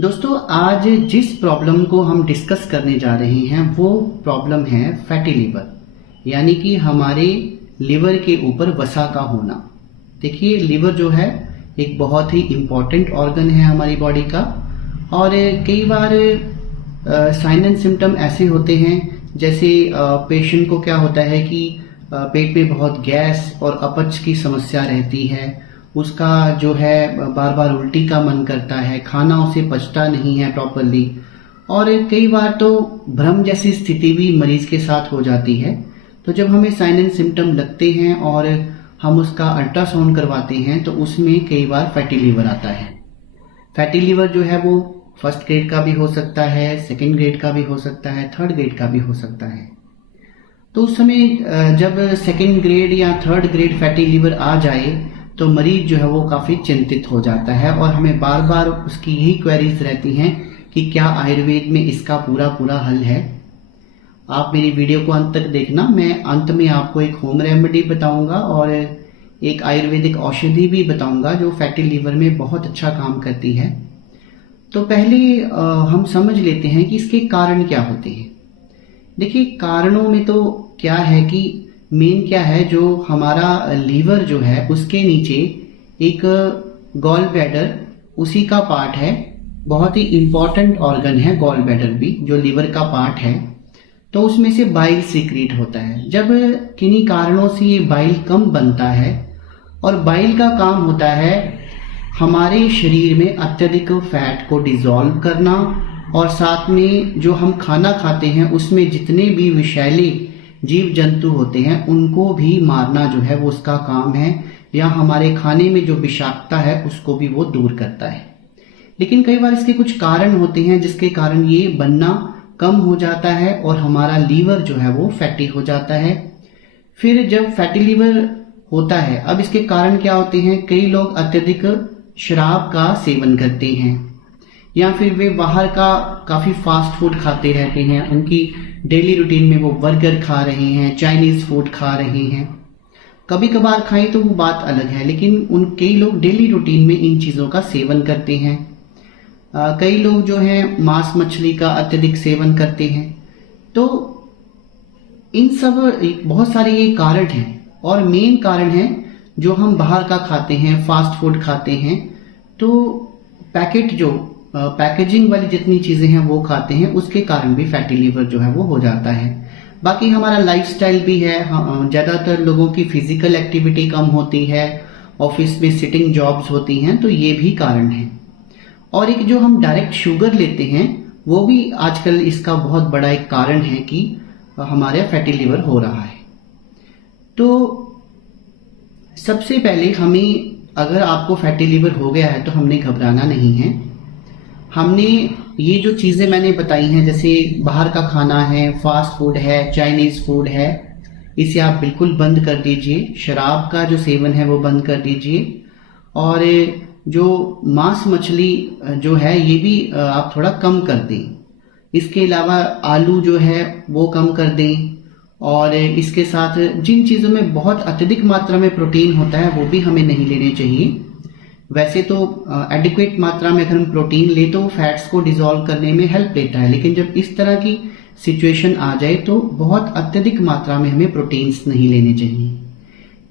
दोस्तों आज जिस प्रॉब्लम को हम डिस्कस करने जा रहे हैं वो प्रॉब्लम है फैटी लिवर, यानी कि हमारे लिवर के ऊपर वसा का होना। देखिए लिवर जो है एक बहुत ही इम्पॉर्टेंट ऑर्गन है हमारी बॉडी का, और कई बार साइन एंड सिम्टम ऐसे होते हैं जैसे पेशेंट को क्या होता है कि पेट में बहुत गैस और अपच की समस्या रहती है, उसका जो है बार बार उल्टी का मन करता है, खाना उसे पचता नहीं है प्रॉपरली, और कई बार तो भ्रम जैसी स्थिति भी मरीज के साथ हो जाती है। तो जब हमें साइन एंड सिम्टम लगते हैं और हम उसका अल्ट्रासाउंड करवाते हैं तो उसमें कई बार फैटी लीवर आता है। फैटी लीवर जो है वो फर्स्ट ग्रेड का भी हो सकता है, सेकेंड ग्रेड का भी हो सकता है, थर्ड ग्रेड का भी हो सकता है। तो उस समय जब सेकेंड ग्रेड या थर्ड ग्रेड फैटी लीवर आ जाए तो मरीज जो है वो काफी चिंतित हो जाता है, और हमें बार बार उसकी यही क्वेरीज रहती हैं कि क्या आयुर्वेद में इसका पूरा हल है। आप मेरी वीडियो को अंत तक देखना, मैं अंत में आपको एक होम रेमेडी बताऊंगा और एक आयुर्वेदिक औषधि भी बताऊंगा जो फैटी लीवर में बहुत अच्छा काम करती है। तो पहले हम समझ लेते हैं कि इसके कारण क्या होते हैं। देखिए कारणों में तो क्या है कि मेन क्या है, जो हमारा लीवर जो है उसके नीचे एक गॉल ब्लैडर उसी का पार्ट है, बहुत ही इंपॉर्टेंट ऑर्गन है गॉल ब्लैडर भी जो लीवर का पार्ट है। तो उसमें से बाइल सीक्रेट होता है। जब किन्हीं कारणों से ये बाइल कम बनता है, और बाइल का काम होता है हमारे शरीर में अत्यधिक फैट को डिसॉल्व करना, और साथ में जो हम खाना खाते हैं उसमें जितने भी विषैले जीव जंतु होते हैं उनको भी मारना जो है वो उसका काम है, या हमारे खाने में जो विषाक्तता है उसको भी वो दूर करता है। लेकिन कई बार इसके कुछ कारण होते हैं जिसके कारण ये बनना कम हो जाता है और हमारा लीवर जो है वो फैटी हो जाता है। फिर जब फैटी लीवर होता है, अब इसके कारण क्या होते हैं, कई लोग अत्यधिक शराब का सेवन करते हैं, या फिर वे बाहर का काफी फास्ट फूड खाते रहते हैं, उनकी डेली रूटीन में वो बर्गर खा रहे हैं, चाइनीज फूड खा रहे हैं। कभी कभार खाएं तो वो बात अलग है, लेकिन उन कई लोग डेली रूटीन में इन चीजों का सेवन करते हैं। कई लोग जो है मांस मछली का अत्यधिक सेवन करते हैं। तो इन सब बहुत सारे ये कारण हैं, और मेन कारण है जो हम बाहर का खाते हैं, फास्ट फूड खाते हैं, तो पैकेट जो पैकेजिंग वाली जितनी चीजें हैं वो खाते हैं, उसके कारण भी फैटी लीवर जो है वो हो जाता है। बाकी हमारा लाइफस्टाइल भी है, ज्यादातर लोगों की फिजिकल एक्टिविटी कम होती है, ऑफिस में सिटिंग जॉब्स होती हैं, तो ये भी कारण है। और एक जो हम डायरेक्ट शुगर लेते हैं वो भी आजकल इसका बहुत बड़ा एक कारण है कि हमारे फैटी लिवर हो रहा है। तो सबसे पहले हमें, अगर आपको फैटी लिवर हो गया है तो हमने घबराना नहीं है। हमने ये जो चीजें मैंने बताई हैं, जैसे बाहर का खाना है, फास्ट फूड है, चाइनीज फूड है, इसे आप बिल्कुल बंद कर दीजिए। शराब का जो सेवन है वो बंद कर दीजिए, और जो मांस मछली जो है ये भी आप थोड़ा कम कर दें। इसके अलावा आलू जो है वो कम कर दें, और इसके साथ जिन चीजों में बहुत अत्यधिक मात्रा में प्रोटीन होता है वो भी हमें नहीं लेने चाहिए। वैसे तो एडिक्वेट मात्रा में अगर हम प्रोटीन ले तो फैट्स को डिसॉल्व करने में हेल्प लेता है, लेकिन जब इस तरह की सिचुएशन आ जाए तो बहुत अत्यधिक मात्रा में हमें प्रोटीन्स नहीं लेने चाहिए।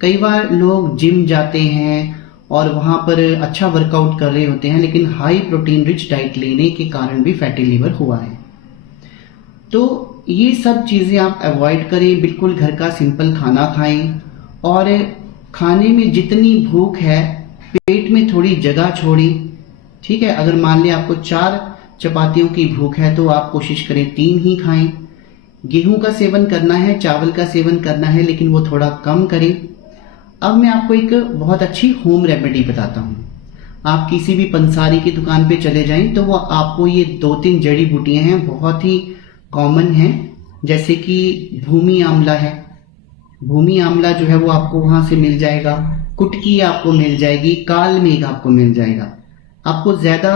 कई बार लोग जिम जाते हैं और वहां पर अच्छा वर्कआउट कर रहे होते हैं, लेकिन हाई प्रोटीन रिच डाइट लेने के कारण भी फैटी लिवर हुआ है। तो ये सब चीजें आप अवॉइड करें, बिल्कुल घर का सिंपल खाना खाएं, और खाने में जितनी भूख है पेट में थोड़ी जगह छोड़ी। ठीक है, अगर मान लिया आपको 4 चपातियों की भूख है तो आप कोशिश करें 3 ही खाएं। गेहूं का सेवन करना है, चावल का सेवन करना है, लेकिन वो थोड़ा कम करें। अब मैं आपको एक बहुत अच्छी होम रेमेडी बताता हूं। आप किसी भी पंसारी की दुकान पे चले जाएं तो वो आपको ये 2-3 जड़ी बूटियां हैं, बहुत ही कॉमन है, जैसे कि भूमि आंवला है। भूमि आंवला जो है वो आपको वहां से मिल जाएगा, कुटकी आपको मिल जाएगी, काल मेघ आपको मिल जाएगा। आपको ज्यादा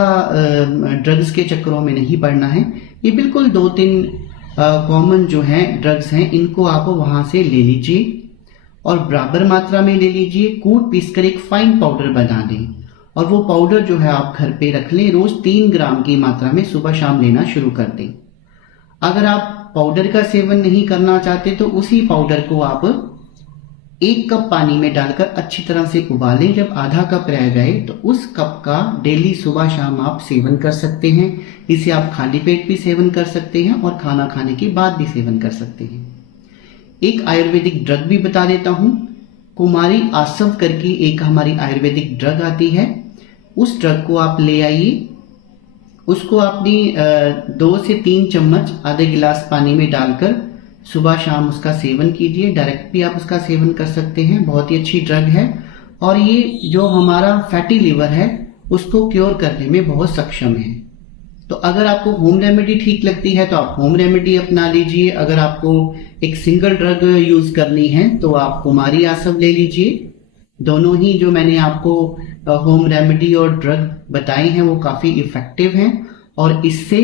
ड्रग्स के चक्करों में नहीं पड़ना है। ये बिल्कुल 2-3 कॉमन जो है ड्रग्स हैं, इनको आप वहां से ले लीजिए और बराबर मात्रा में ले लीजिए। कूट पीसकर एक फाइन पाउडर बना दें, और वो पाउडर जो है आप घर पे रख लें, रोज 3 ग्राम की मात्रा में सुबह शाम लेना शुरू कर दें। अगर आप पाउडर का सेवन नहीं करना चाहते तो उसी पाउडर को आप 1 कप पानी में डालकर अच्छी तरह से उबालें। जब आधा कप रह जाए तो उस कप का डेली सुबह शाम आप सेवन कर सकते हैं। इसे आप खाली पेट भी सेवन कर सकते हैं और खाना खाने के बाद भी सेवन कर सकते हैं। एक आयुर्वेदिक ड्रग भी बता देता हूं, कुमारी आसव करके एक हमारी आयुर्वेदिक ड्रग आती है। उस ड्रग को आप ले आइए, उसको अपनी 2 से 3 चम्मच आधे गिलास पानी में डालकर सुबह शाम उसका सेवन कीजिए। डायरेक्ट भी आप उसका सेवन कर सकते हैं, बहुत ही अच्छी ड्रग है और ये जो हमारा फैटी लिवर है उसको क्योर करने में बहुत सक्षम है। तो अगर आपको होम रेमेडी ठीक लगती है तो आप होम रेमेडी अपना लीजिए। अगर आपको एक सिंगल ड्रग यूज करनी है तो आप कुमारी आसव ले लीजिए। दोनों ही जो मैंने आपको होम रेमेडी और ड्रग बताए हैं वो काफी इफेक्टिव हैं और इससे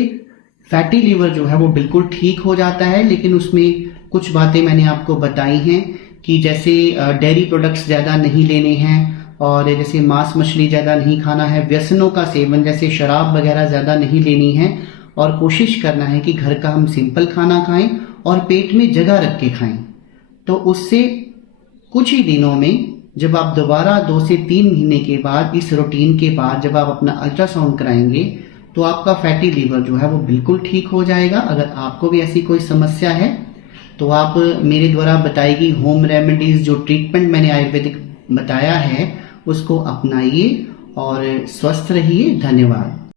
फैटी लिवर जो है वो बिल्कुल ठीक हो जाता है। लेकिन उसमें कुछ बातें मैंने आपको बताई हैं कि जैसे डेयरी प्रोडक्ट्स ज्यादा नहीं लेने हैं और जैसे मांस मछली ज्यादा नहीं खाना है, व्यसनों का सेवन जैसे शराब वगैरह ज्यादा नहीं लेनी है और कोशिश करना है कि घर का हम सिंपल खाना खाएं और पेट में जगह रख के खाएं। तो उससे कुछ ही दिनों में जब आप दोबारा 2 से 3 महीने के बाद इस रूटीन के बाद जब आप अपना अल्ट्रासाउंड कराएंगे तो आपका फैटी लिवर जो है वो बिल्कुल ठीक हो जाएगा। अगर आपको भी ऐसी कोई समस्या है तो आप मेरे द्वारा बताई गई होम रेमेडीज जो ट्रीटमेंट मैंने आयुर्वेदिक बताया है उसको अपनाइए और स्वस्थ रहिए। धन्यवाद।